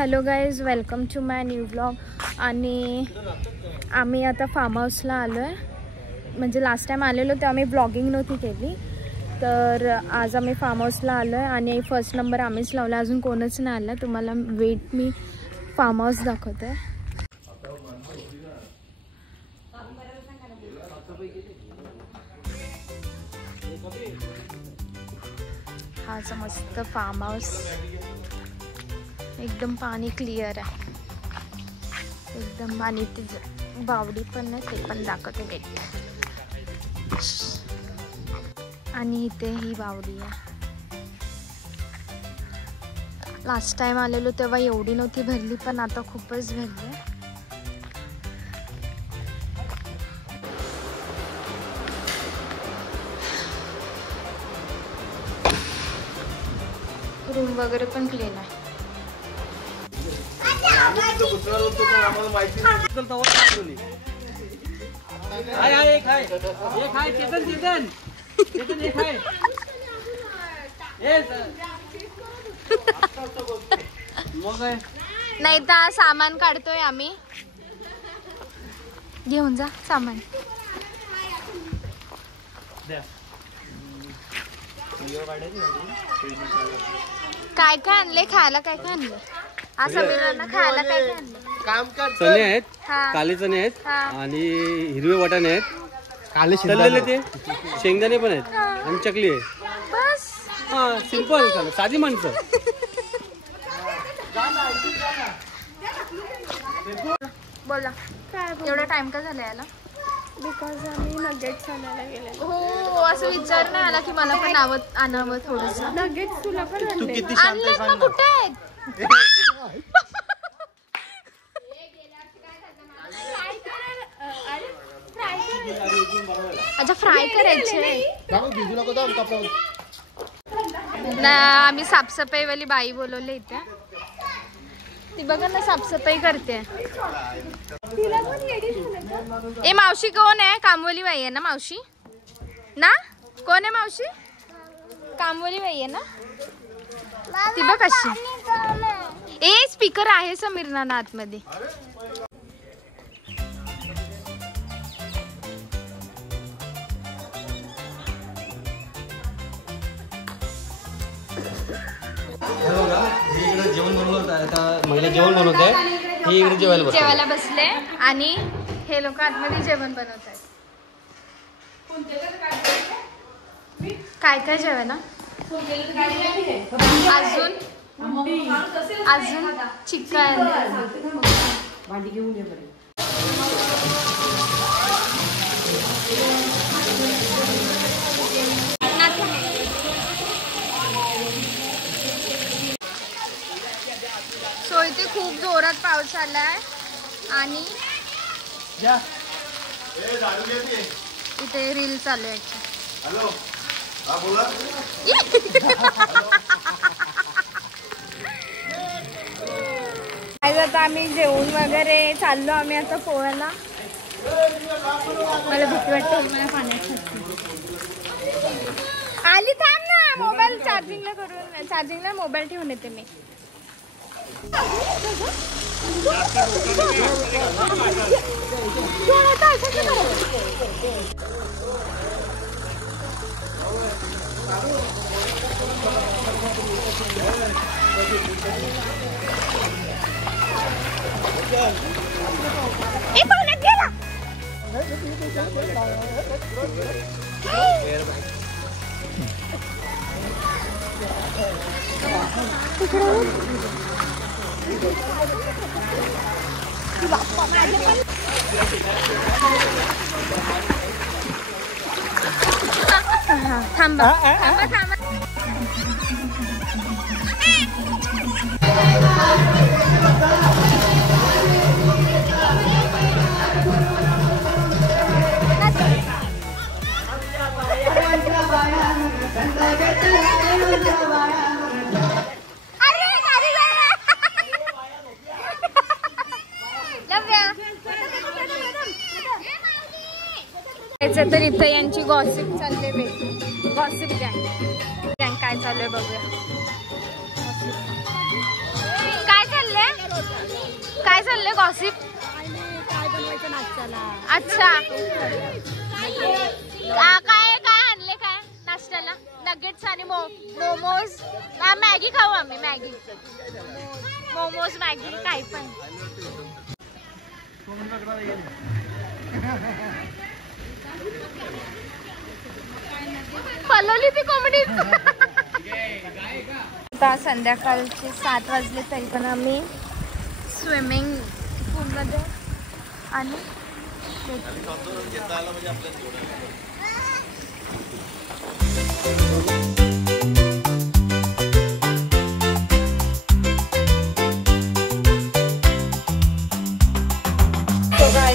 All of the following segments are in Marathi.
Hello guys, welcome to my new blog. आणि आम्ही आता फार्म हाऊसला आलो आहे. म्हणजे लास्ट टाइम आलेलो तेव्हा आम्ही ब्लॉगिंग नव्हती केली, तर आज आम्ही फार्म हाऊसला आलो आहे आणि फर्स्ट नंबर आम्हीच लावला. अजून कोणच नाही आला. तुम्हाला वेट मी फार्म हाऊस दाखवते. हाच मस्त फार्म हाऊस, एकदम पाणी क्लिअर आहे एकदम. आणि ती बावडी पण नाही, ते पण दाखवते वेट. आणि इथे ही बावडी आहे. लास्ट टाइम आलेलो तेव्हा एवढी नव्हती भरली, पण आता खूपच भरली. रूम वगैरे पण क्लीन आहे. नाही तर सामान काढतोय आम्ही. घेऊन जा सामान. काय काय आणले खायला? काय काय आणले? समीरांना खायला काय काय आणले? चणे आहेत, काले चणे आहेत आणि हिरवे वाटाणे आहेत. काले तळलेले ते शेंगदाणे पण आहेत आणि चकली आहे. बस हा, सिंपल साधी माणसं. बोला, एवढा टाइम का झाला याला? बिकॉज आम्ही नगेट्स आणायला गेले. हो, असं विचार नाही आला की मला पण आणावं थोडस. नगेट्स तुला पण आणले ना? कुठे आहेत? अच्छा, फ्राय करायचे ना. आम्ही साफसफाई वाली बाई बोलवले इथे. ती बघा ना, साफसफाई करते. ए मावशी कोण आहे? कामवाली बाई आहे ना मावशी? ना कोण आहे मावशी? कामवाली बाई आहे ना ती. बघ कशी. ए स्पीकर आहे समीरना आतमध्ये. जेवण बनवत आहे, महिला जेवण बनवत आहे. ही इकडे जेवायला बसले आणि हे लोक आतमध्ये जेवण बनवत आहेत. काय काय जेवायला? अजून चिकन. सो इथे खूप जोरात पाऊस आलाय आणि इथे रील चालू आहे. आता आम्ही जेवून वगैरे चाललो. आम्ही आता पोहायला. मला भीती वाटते, मला पाण्यात आली. थांब ना, मोबाईल चार्जिंगला मोबाईल ठेवून येते मी. थांबा. तर इथे यांची गॉसिप चालले. गॉसिप गँग काय चालू आहे बघूया. काय चाललंय? गॉसिप काय बनवायचं नाश्त्याला. अच्छा काय काय आणले काय नाश्त्याला? नगेट्स आणि मोमोज. मॅगी खाऊ आम्ही. मॅगी मोमोज मॅगी काही पण. पलवली ती कॉमेडी. आता संध्याकाळचे 7 वाजले तरी पण आम्ही स्विमिंग पूलमध्ये आणि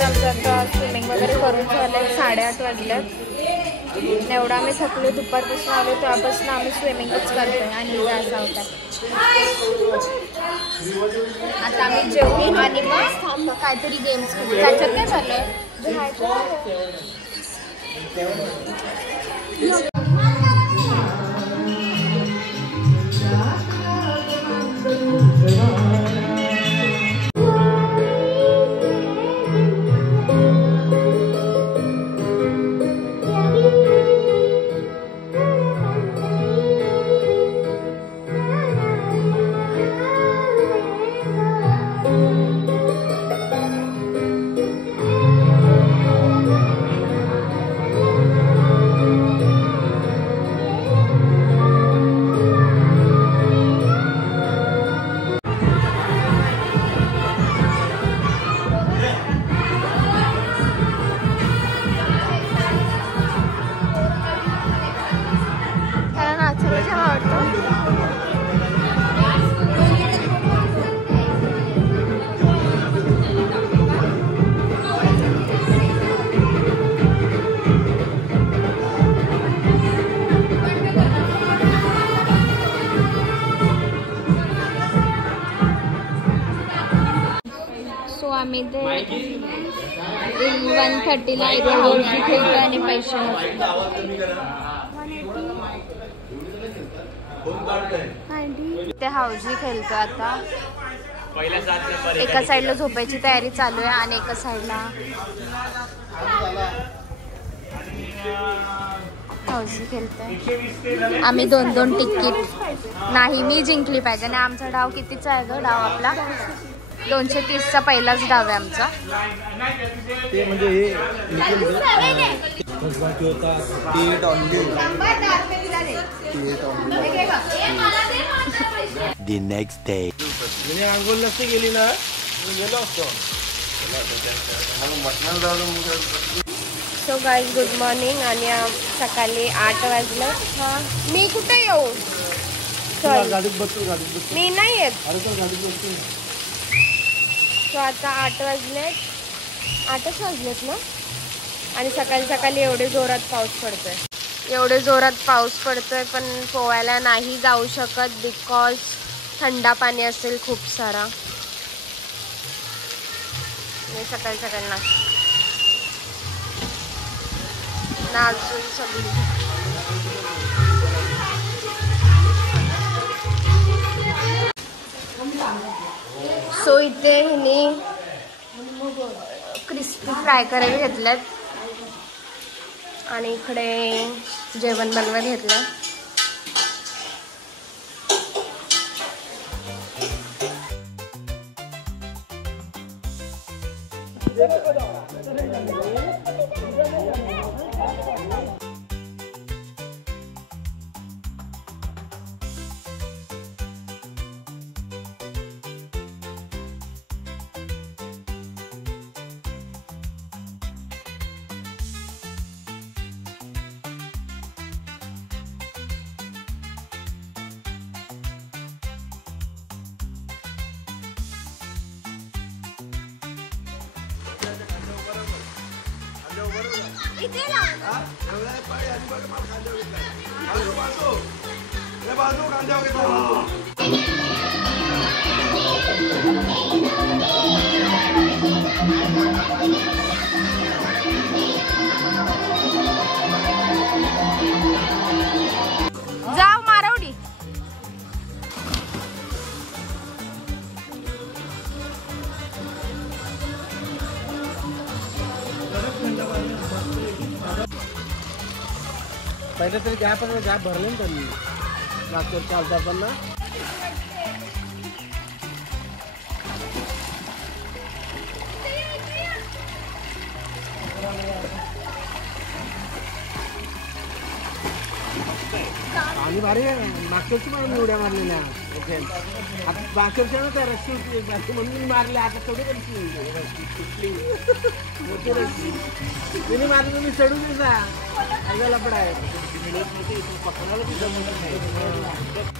आमचं आता स्विमिंग वगैरे करून झालं. 8:30 वाजल्यात. एवढा आम्ही थकलो. दुपारपासून आलो तेव्हापासून आम्ही स्विमिंगच करतोय आणि असा होता. आता आम्ही जेवू आणि मग काहीतरी गेम्स खेळू. त्याच्यात काय झालं. आम्ही ते 130ला एक हौजी खेळतो आणि पैसे ते हौजी खेळतो. आता एका साईडला झोपायची तयारी चालू आहे आणि एका साईडला हौजी खेळतोय. आम्ही 2-2 तिकीट नाही. मी जिंकली पाहिजे. आणि आमचा डाव कितीचा आहे ग? डाव आपला 230चा पहिलाच डाव आहे आमचा. The next day. आंघोळ नसते गेली ना गेलो असतो. So guys good morning. आणि सकाळी 8 वाजले. मी कुठे येऊ? गाडीत बसतो. मी नाही येत. गाडीत बसतो. सो आता 8 वाजलेत. 8च वाजलेत ना. आणि सकाळी एवढे जोरात पाऊस पडतोय. एवढे जोरात पाऊस पडतोय पण पोहायला नाही जाऊ शकत बिकॉज थंडा पाणी असेल खूप सारा. सकाळी नाचून सगळी. सो इथे हिने क्रिस्पी फ्राय करायला घेतल्यात आणि इकडे जेवण बनवायला घेतलं. जाव मारवडी. पहिले तरी गॅप भरले ना त्यांनी मागच्या चालता पण ना. आणि भारी मागच्या वर्षी मला मी उड्या मारलेल्या आता मागच्या वर्षी ना त्या रस्सी म्हणून मारले आता थोडी मोठी रस्सी तिने मारली मी चढून देता लपडा आहे पकडायला बी जमत नाही.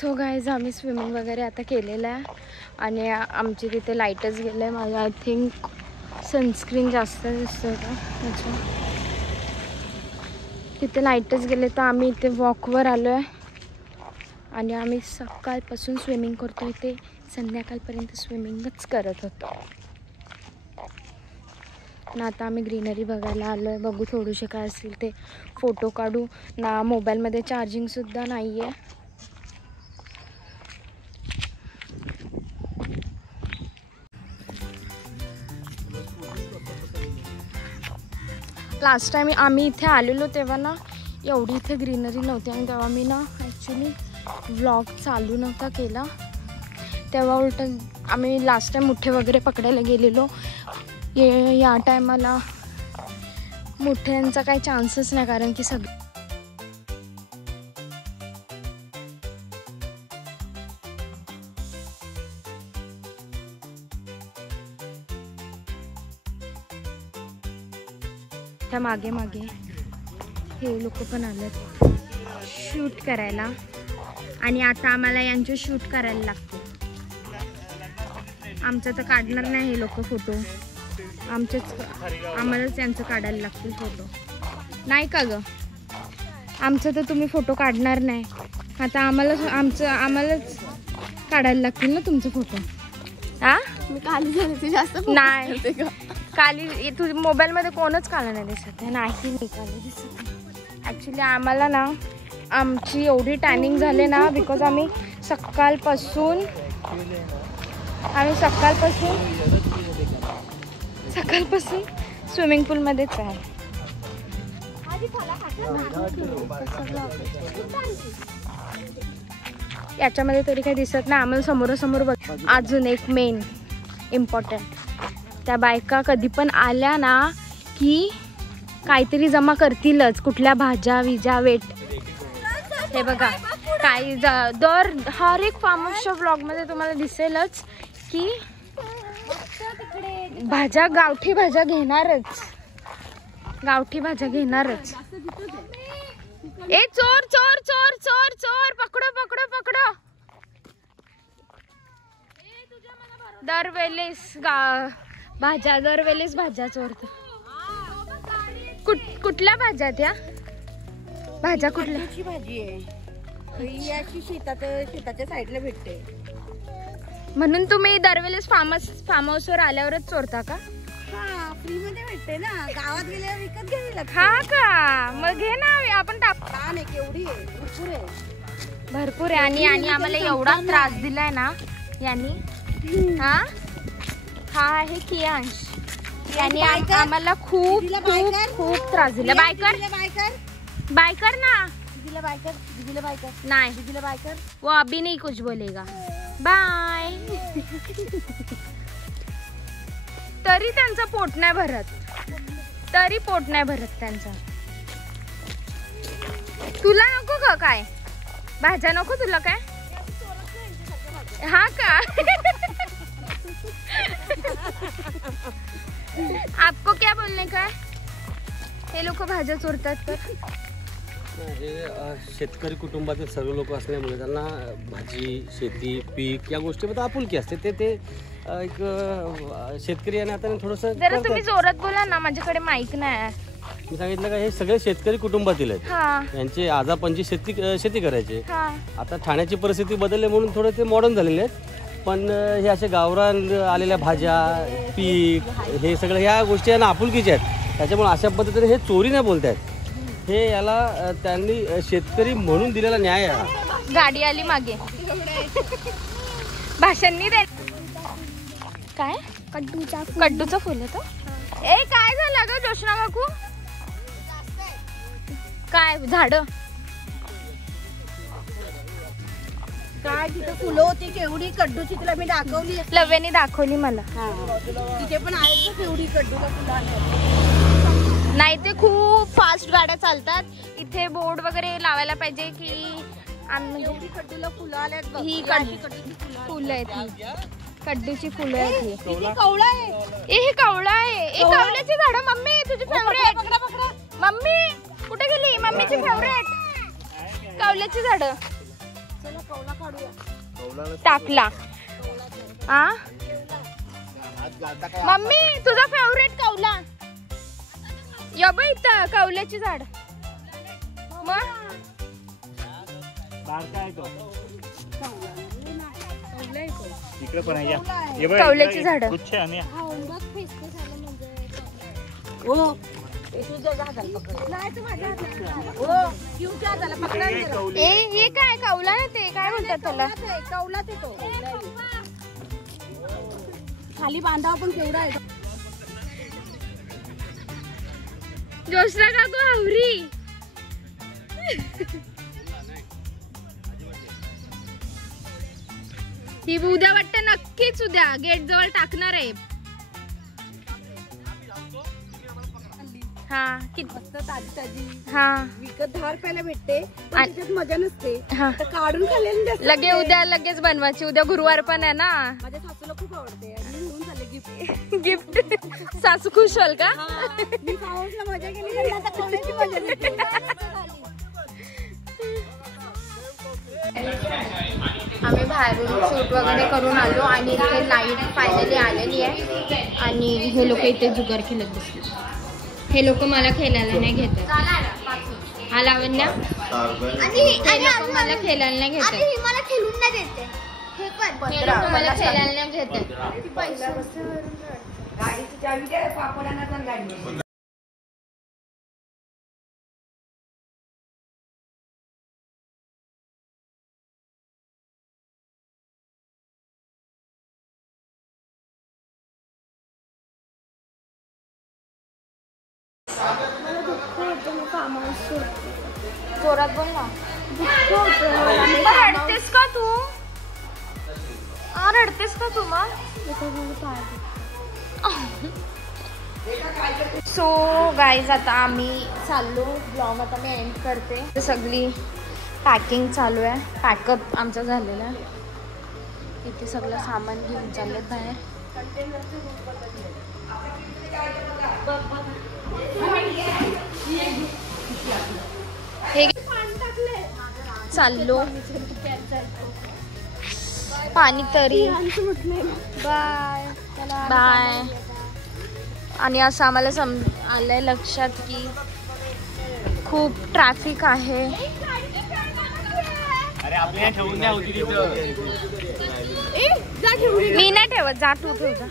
सो गाईज आम्ही स्विमिंग वगैरे आता केलेलं आहे आणि आमची तिथे लाईटच गेलं आहे. माझं आय थिंक सनस्क्रीन जास्त दिसतं का त्याच्या तिथे लाईटच गेले. तर आम्ही इथे वॉकवर आलो आहे आणि आम्ही सकाळपासून स्विमिंग करतो आहे. ते संध्याकाळपर्यंत स्विमिंगच करत होतो. आणि आता आम्ही ग्रीनरी बघायला आलो आहे. बघू थोडेसे काय असतील ते फोटो काढू ना. मोबाईलमध्ये चार्जिंगसुद्धा नाही आहे. लास्ट टाइम आम्ही इथे आलेलो तेव्हा ना एवढी इथे ग्रीनरी नव्हती आणि तेव्हा मी ना ॲक्च्युली व्लॉग चालू नव्हता केला. तेव्हा उलट आम्ही लास्ट टाइम मुठे वगैरे पकडायला गेलेलो. या टायमाला मुठ्यांचा काही चान्सच नाही कारण की सगळे त्या मागे मागे हे लोक पण आलेत शूट करायला आणि आता आम्हाला यांचे शूट करायला लागते. आमचं तर काढणार नाही हे लोक फोटो. आम्हालाच यांचं काढायला लागतील फोटो नाही का ग. आमचं तर तुम्ही फोटो काढणार नाही. आता आम्हालाच काढायला लागतील ना तुमचे फोटो. हा मी काली झाले जास्त नाही काली तुझ्या मोबाईलमध्ये कोणच काला नाही दिसत आहे. नाही मी काली दिसत ॲक्च्युली आम्हाला ना आमची एवढी टॅनिंग झाले ना बिकॉज आम्ही सकाळपासून स्विमिंग पूलमध्येच आहे. याच्यामध्ये तरी काही दिसत नाही आम्हाला. समोरासमोर बघ. अजून एक मेन इम्पॉर्टंट त्या बायका कधी पण आल्या ना की काहीतरी जमा करतीलच. कुठल्या भाज्या विजा वेट हे बघा काही दर हर एक फार्म हाऊसच्या ब्लॉगमध्ये तुम्हाला दिसेलच की भाज्या गावठी भाज्या घेणारच. ए चोर चोर चोर चोर चोर पकडो पकडो पकडो. दरवेळेस भाज्या चोरतो. कुठल्या भाज्या त्या भाज्या कुठल्या भाजी आहे याची शेताच्या साईडला भेटते म्हणून तुम्ही दरवेळेस फार्म हाऊसवर आल्यावरच चोरता का. फ्री मध्ये भेटते ना. गावात गेल्यावर विकत घ्यावी लागते. हा का मग घे ना आपण छान आहे. केवढी आहे भरपूर आहे. आणि आम्हाला एवढा त्रास दिलाय ना यांनी. हा आहे कियांश. यांनी आम्हाला खूप त्रास दिला. बायकर ना नहीं वो अभी नहीं कुछ बोलेगा. बाय. तरी त्यांचा पोट नाही भरत त्यांचा. तुला नको का काय भाज्या नको तुला काय. हा का आपको क्या बोलने का है. हे लोक भाज्या चोरतात. तर हे शेतकरी कुटुंबातील सर्व लोक असल्यामुळे त्यांना भाजी शेती पीक या गोष्टीबद्दल आपुलकी असते. ते एक शेतकरी आणि आता थोडंसं जरा तुम्ही जोरात बोला ना. माझ्याकडे माईक नाही. मी सांगितलं का हे सगळे शेतकरी कुटुंबातील आहेत. यांचे आजापणची शेती करायचे. आता ठाण्याची परिस्थिती बदलली म्हणून थोडे ते मॉडर्न झालेले आहेत. पण हे असे गावरान आलेल्या भाज्या पीक हे सगळं ह्या गोष्टी यांना आपुलकीच्या आहेत. त्याच्यामुळे अशा पद्धतीने हे चोरी नाही बोलत आहेत. हे याला त्यांनी शेतकरी म्हणून दिलेला न्याय आहे. गाडी आली मागे भाषणनी दे. काय कड्डूचा फुल होता. ए काय झालं ग जोशना काकू. काय झाड काय तिथे फुलं होती केवढी कड्डूची. तुला मी दाखवली. लव्याने दाखवली मला. तिथे पण आहेत केवढी कड्डूला फुलं. नाही ते खूप फास्ट गाड्या चालतात. इथे बोर्ड वगैरे लावायला पाहिजे की कड्डूला फुलं आल्यात. ही फुलं आहेत. ही कड्डूची फुलं आहेत. ही कवळा आहे. हे कवळा आहे. कवळ्याची झाडं मम्मी तुझी फेवरेट. मम्मी कुठे गेली. मम्मीची फेवरेट कवळ्याची झाडं. चला कवळा टाकला. आ मम्मी तुझा फेवरेट कौला यब इथं कौल्याची झाड. मग कौल्याची झाड. हे काय कौला ना ते काय म्हणतात त्याला. कौला ते तो खाली बांधावा पण केवढा आहे. जोशना काकू हावरी. ही उद्या वाटतं नक्कीच उद्या गेट जवळ टाकणार आहे. हा मस्त ताजी ताजी. हा विकत 10 रुपयाला भेटते त्याच्यात मजा नसते. काढून खाल्लेली लगे उद्या लगेच बनवायची. उद्या गुरुवार पण आहे ना. माझ्या सासूला खूप आवडते. गिफ्ट सासू खुश होल का. मजा केली आम्ही बाहेरून शूट वगैरे करून आलो आणि इथे लाईट फायनली आलेली आहे. आणि हे लोक इथे जुगार खेळत बसले. हे लोक मला खेळायला नाही घेतात. हा लावण्या मला खेळायला नाही घेतात. मला खेळून नाही देते. मला खेळायला नाही घेतात. जोरात बोल ना. रडतेस का तू. रडतेस का तू. मग सो गाईज आता आम्ही चाललो. ब्लॉग आता मी एंड करते. सगळी पॅकिंग चालू आहे. पॅकअप आमचा झालेला आहे. इथे सगळं सामान घेऊन चाललेत बाहेर. हे चाललो पाणी तरी. Bye bye. आणि असं आम्हाला आलंय लक्षात की खूप ट्रॅफिक आहे. मी नाही ठेवत. जा तू ठेव.